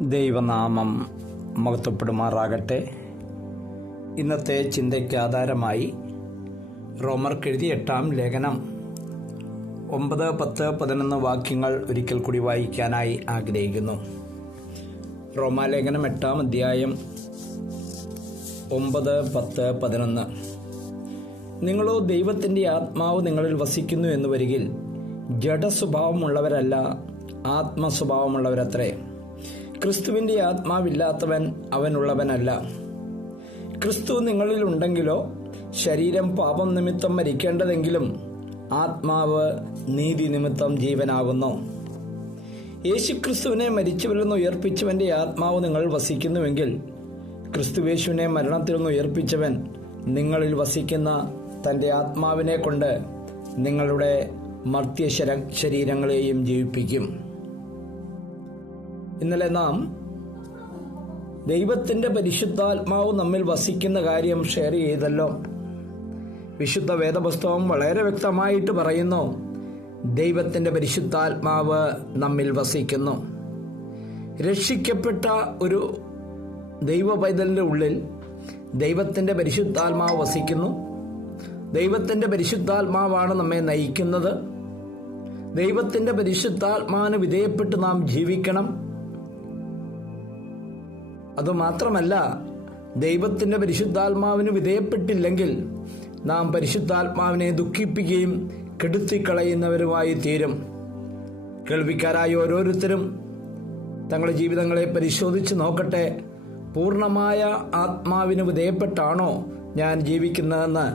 ദൈവനാമം മഹത്വപ്പെടുമാറാകട്ടെ. ഇന്നത്തെ ചിന്തയ്ക്ക് ആധാരമായി റോമർക്കെഴുതിയ 8-ാം ലേഖനം 9, 10, 11 വാക്യങ്ങൾ ഒരിക്കൽ കൂടി വായിക്കാനായി ആഗ്രഹിക്കുന്നു. റോമാലേഖനം 8-ാം അധ്യായം 9, 10, 11. നിങ്ങളോ ദൈവത്തിൻ്റെ ആത്മാവ് നിങ്ങളിൽ വസിക്കുന്നു എന്ന് വരികിൽ ജഡസ്വഭാവമുള്ളവരല്ല, ആത്മസ്വഭാവമുള്ളവരത്രേ. ക്രിസ്തുവിൻ്റെ ആത്മാവില്ലാത്തവൻ അവനുള്ളവനല്ല. ക്രിസ്തു നിങ്ങളിൽ ഉണ്ടെങ്കിലോ ശരീരം പാപം നിമിത്തം മരിക്കേണ്ടതെങ്കിലും ആത്മാവ് നീതി നിമിത്തം ജീവനാകുന്നു. യേശുക്രിസ്തുവിനെ മരിച്ചവരിൽ നിന്ന് ഉയർപ്പിച്ചവൻ്റെ ആത്മാവ് നിങ്ങൾ വസിക്കുന്നുവെങ്കിൽ ക്രിസ്തുയേശുവിനെ മരണത്തിൽ നിന്ന് ഉയർപ്പിച്ചവൻ നിങ്ങളിൽ വസിക്കുന്ന തൻ്റെ ആത്മാവിനെ കൊണ്ട് നിങ്ങളുടെ മർത്യ ശരീരങ്ങളെയും ജീവിപ്പിക്കും. ഇന്നലെ നാം ദൈവത്തിൻ്റെ പരിശുദ്ധാത്മാവ് നമ്മിൽ വസിക്കുന്ന കാര്യം ഷെയർ ചെയ്തല്ലോ. വിശുദ്ധ വേദപുസ്തകം വളരെ വ്യക്തമായിട്ട് പറയുന്നു, ദൈവത്തിൻ്റെ പരിശുദ്ധാത്മാവ് നമ്മിൽ വസിക്കുന്നു. രക്ഷിക്കപ്പെട്ട ഒരു ദൈവ പൈതലിൻ്റെ ഉള്ളിൽ ദൈവത്തിൻ്റെ പരിശുദ്ധാത്മാവ് വസിക്കുന്നു. ദൈവത്തിൻ്റെ പരിശുദ്ധാത്മാവാണ് നമ്മെ നയിക്കുന്നത്. ദൈവത്തിൻ്റെ പരിശുദ്ധാത്മാവിന് വിധേയപ്പെട്ട് നാം ജീവിക്കണം. അതുമാത്രമല്ല, ദൈവത്തിൻ്റെ പരിശുദ്ധാത്മാവിന് വിധേയപ്പെട്ടില്ലെങ്കിൽ നാം പരിശുദ്ധാത്മാവിനെ ദുഃഖിപ്പിക്കുകയും കെടുത്തിക്കളയുന്നവരുമായി തീരും. കേൾവിക്കാരായ ഓരോരുത്തരും തങ്ങളുടെ ജീവിതങ്ങളെ പരിശോധിച്ച് നോക്കട്ടെ. പൂർണ്ണമായ ആത്മാവിന് വിധേയപ്പെട്ടാണോ ഞാൻ ജീവിക്കുന്നതെന്ന്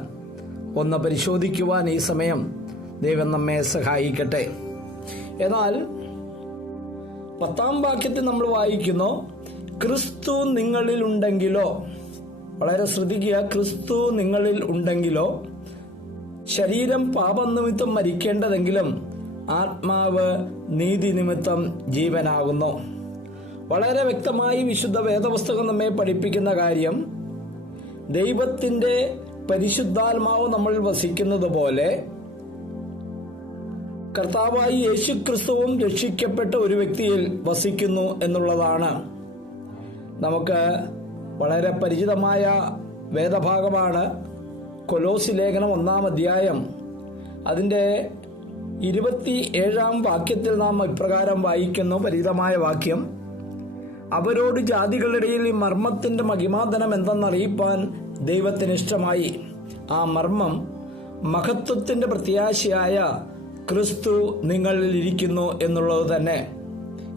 ഒന്ന് പരിശോധിക്കുവാൻ ഈ സമയം ദൈവം നമ്മെ സഹായിക്കട്ടെ. എന്നാൽ 10-ാം വാക്യത്തിൽ നമ്മൾ വായിക്കുന്നു, ക്രിസ്തു നിങ്ങളിൽ ഉണ്ടെങ്കിലോ, വളരെ ശ്രദ്ധിക്കുക, ക്രിസ്തു നിങ്ങളിൽ ഉണ്ടെങ്കിലോ ശരീരം പാപനിമിത്തം മരിക്കേണ്ടതെങ്കിലും ആത്മാവ് നീതി നിമിത്തം ജീവനാകുന്നു. വളരെ വ്യക്തമായി വിശുദ്ധ വേദപുസ്തകം നമ്മെ പഠിപ്പിക്കുന്ന കാര്യം, ദൈവത്തിൻ്റെ പരിശുദ്ധാത്മാവ് നമ്മൾ വസിക്കുന്നത് പോലെ കർത്താവായി യേശുക്രിസ്തുവും രക്ഷിക്കപ്പെട്ട ഒരു വ്യക്തിയിൽ വസിക്കുന്നു എന്നുള്ളതാണ്. നമുക്ക് വളരെ പരിചിതമായ വേദഭാഗമാണ് കൊലോസി ലേഖനം 1-ാം അധ്യായം. അതിൻ്റെ 27-ാം വാക്യത്തിൽ നാം ഇപ്രകാരം വായിക്കുന്നു, പരിചിതമായ വാക്യം: അവരോട് ജാതികളുടെ ഇടയിൽ ഈ മർമ്മത്തിൻ്റെ മഹിമാധനം എന്തെന്നറിയിപ്പാൻ ദൈവത്തിന് ഇഷ്ടമായി. ആ മർമ്മം മഹത്വത്തിൻ്റെ പ്രത്യാശയായ ക്രിസ്തു നിങ്ങളിൽ ഇരിക്കുന്നു എന്നുള്ളത് തന്നെ.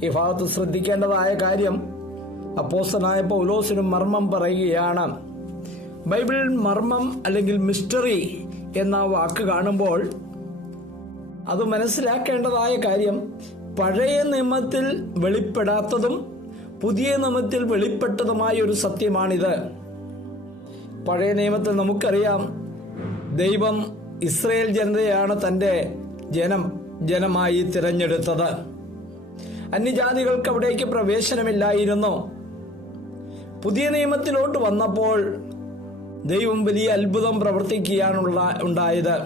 ഈ ഭാഗത്ത് ശ്രദ്ധിക്കേണ്ടതായ കാര്യം, അപ്പോസ്തലനായ പൗലോസിന് മർമ്മം പറയുകയാണ്. ബൈബിളിൽ മർമ്മം അല്ലെങ്കിൽ മിസ്റ്ററി എന്ന വാക്ക് കാണുമ്പോൾ അത് മനസ്സിലാക്കേണ്ടതായ കാര്യം, പഴയ നിയമത്തിൽ വെളിപ്പെടാത്തതും പുതിയ നിയമത്തിൽ വെളിപ്പെട്ടതുമായ ഒരു സത്യമാണിത്. പഴയ നിയമത്തിൽ നമുക്കറിയാം, ദൈവം ഇസ്രായേൽ ജനതയാണ് തൻ്റെ ജനമായി തിരഞ്ഞെടുത്തത്. അന്യജാതികൾക്ക് അവിടേക്ക് പ്രവേശനമില്ലായിരുന്നു. പുതിയ നിയമത്തിലോട്ട് വന്നപ്പോൾ ദൈവം വലിയ അത്ഭുതം പ്രവർത്തിക്കുകയാണ് ഉണ്ടായത്.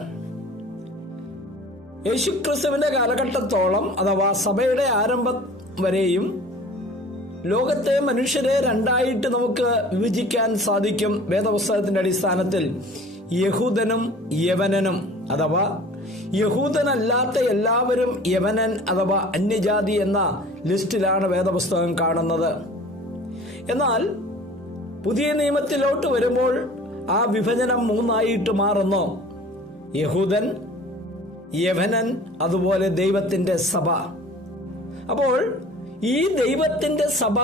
യേശുക്രിസ്തുവിന്റെ കാലഘട്ടത്തോളം, അഥവാ സഭയുടെ ആരംഭം വരെയും ലോകത്തെ മനുഷ്യരെ രണ്ടായിട്ട് നമുക്ക് വിഭജിക്കാൻ സാധിക്കും. വേദപുസ്തകത്തിന്റെ അടിസ്ഥാനത്തിൽ യഹൂദനും യവനനും, അഥവാ യഹൂദനല്ലാത്ത എല്ലാവരും യവനൻ അഥവാ അന്യജാതി എന്ന ലിസ്റ്റിലാണ് വേദപുസ്തകം കാണുന്നത്. എന്നാൽ പുതിയ നിയമത്തിലോട്ട് വരുമ്പോൾ ആ വിഭജനം 3ആയിട്ട് മാറുന്നു: യഹൂദൻ, യവനൻ, അതുപോലെ ദൈവത്തിൻ്റെ സഭ. അപ്പോൾ ഈ ദൈവത്തിൻ്റെ സഭ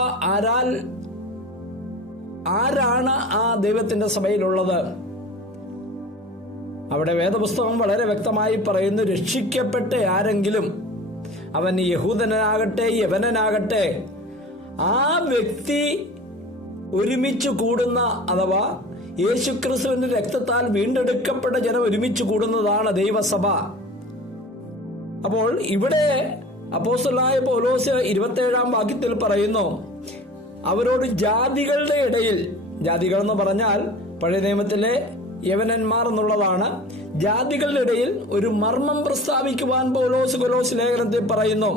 ആരാണ് ആ ദൈവത്തിൻ്റെ സഭയിലുള്ളത്? അവിടെ വേദപുസ്തകം വളരെ വ്യക്തമായി പറയുന്നു, രക്ഷിക്കപ്പെട്ട ആരെങ്കിലും, അവൻ യഹൂദനാകട്ടെ യവനനാകട്ടെ, ആ വ്യക്തി ഒരുമിച്ച് കൂടുന്ന, അഥവാ യേശുക്രിസ്തുവിന്റെ രക്തത്താൽ വീണ്ടെടുക്കപ്പെട്ട ജനം ഒരുമിച്ച് കൂടുന്നതാണ് ദൈവസഭ. അപ്പോൾ ഇവിടെ അപ്പോസ്തലനായ പൗലോസ് 27-ാം വാക്യത്തിൽ പറയുന്നു, അവരോട് ജാതികളുടെ ഇടയിൽ, ജാതികൾ എന്ന് പറഞ്ഞാൽ പഴയ നിയമത്തിലെ യവനന്മാർ എന്നുള്ളതാണ്, ജാതികളുടെ ഇടയിൽ ഒരു മർമ്മം പ്രസ്താവിക്കുവാൻ പൗലോസ് കൊലോസ് ലേഖനത്തിൽ പറയുന്നു.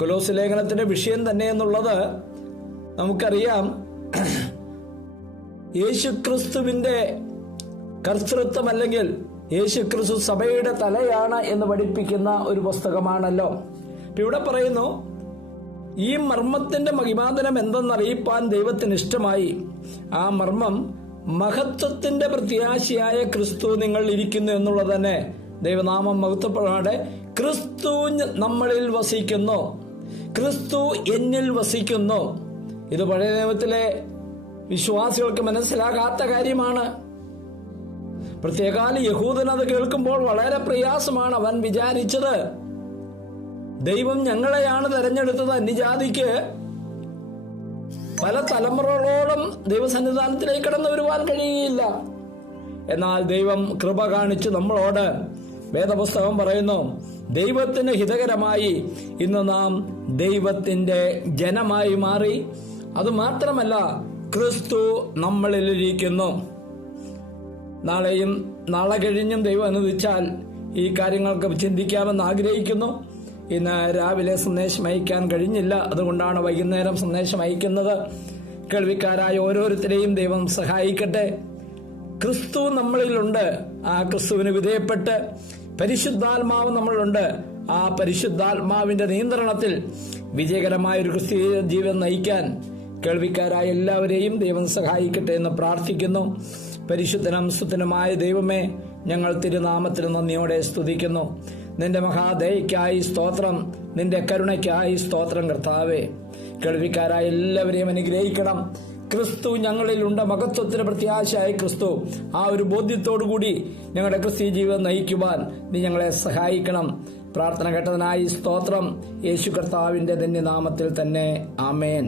കൊലോസ് ലേഖനത്തിന്റെ വിഷയം തന്നെ എന്നുള്ളത് നമുക്കറിയാം, യേശുക്രിസ്തുവിന്റെ കർത്തൃത്വം അല്ലെങ്കിൽ യേശുക്രിസ്തു സഭയുടെ തലയാണ് എന്ന് പഠിപ്പിക്കുന്ന ഒരു പുസ്തകമാണല്ലോ. ഇവിടെ പറയുന്നു, ഈ മർമ്മത്തിന്റെ മഹിമാതനം എന്തെന്നറിയിപ്പാൻ ദൈവത്തിന് ഇഷ്ടമായി. ആ മർമ്മം മഹത്വത്തിന്റെ പ്രത്യാശയായ ക്രിസ്തു നിങ്ങൾ ഇരിക്കുന്നു എന്നുള്ളത് തന്നെ. ദൈവനാമം മഹത്വപ്പെടാതെ ക്രിസ്തു നമ്മളിൽ വസിക്കുന്നു, ക്രിസ്തു എന്നിൽ വസിക്കുന്നു. ഇത് പഴയ നിയമത്തിലെ വിശ്വാസികൾക്ക് മനസ്സിലാകാത്ത കാര്യമാണ്. പ്രത്യേകാല യഹൂദൻ അത് കേൾക്കുമ്പോൾ വളരെ പ്രയാസമാണ്. അവൻ വിചാരിച്ചത്, ദൈവം ഞങ്ങളെയാണ് തെരഞ്ഞെടുത്തത്, അന്യജാതിക്ക് പല തലമുറകളോളം ദൈവസന്നിധാനത്തിലേക്ക് കടന്നു വരുവാൻ കഴിയുകയില്ല. എന്നാൽ ദൈവം കൃപ കാണിച്ചു നമ്മളോട്. വേദപുസ്തകം പറയുന്നു, ദൈവത്തിന് ഹിതകരമായി ഇന്ന് നാം ദൈവത്തിന്റെ ജനമായി മാറി. അതുമാത്രമല്ല, ക്രിസ്തു നമ്മളിലിരിക്കുന്നു. നാളെ കഴിഞ്ഞും ദൈവം അനുവദിച്ചാൽ ഈ കാര്യങ്ങൾക്ക് ചിന്തിക്കാമെന്ന് ആഗ്രഹിക്കുന്നു. ഇന്ന് രാവിലെ സന്ദേശം അയക്കാൻ കഴിഞ്ഞില്ല, അതുകൊണ്ടാണ് വൈകുന്നേരം സന്ദേശം അയക്കുന്നത്. കേൾവിക്കാരായ ഓരോരുത്തരെയും ദൈവം സഹായിക്കട്ടെ. ക്രിസ്തു നമ്മളിലുണ്ട്. ആ ക്രിസ്തുവിന് വിധേയപ്പെട്ട് പരിശുദ്ധാത്മാവ് നമ്മളുണ്ട്. ആ പരിശുദ്ധാത്മാവിന്റെ നിയന്ത്രണത്തിൽ വിജയകരമായ ഒരു ക്രിസ്തീയ ജീവിതം നയിക്കാൻ കേൾവിക്കാരായ എല്ലാവരെയും ദൈവം സഹായിക്കട്ടെ എന്ന് പ്രാർത്ഥിക്കുന്നു. പരിശുദ്ധനും സുത്തനുമായ ദൈവമേ, ഞങ്ങൾ തിരുനാമത്തിൽ നന്ദിയോടെ സ്തുതിക്കുന്നു. നിന്റെ മഹാദയയ്ക്കായി സ്തോത്രം, നിന്റെ കരുണയ്ക്കായി സ്തോത്രം കർത്താവേ. കേൾവിക്കാരായ എല്ലാവരെയും അനുഗ്രഹിക്കണം. ക്രിസ്തു ഞങ്ങളിലുണ്ട്, മഹത്വത്തിന് പ്രത്യാശയായ ക്രിസ്തു. ആ ഒരു ബോധ്യത്തോടുകൂടി ഞങ്ങളുടെ ക്രിസ്തീയ ജീവിതം നയിക്കുവാൻ നീ ഞങ്ങളെ സഹായിക്കണം. പ്രാർത്ഥന കേട്ടതിനായി സ്തോത്രം. യേശു കർത്താവിന്റെ ധന്യനാമത്തിൽ തന്നെ. ആമേൻ.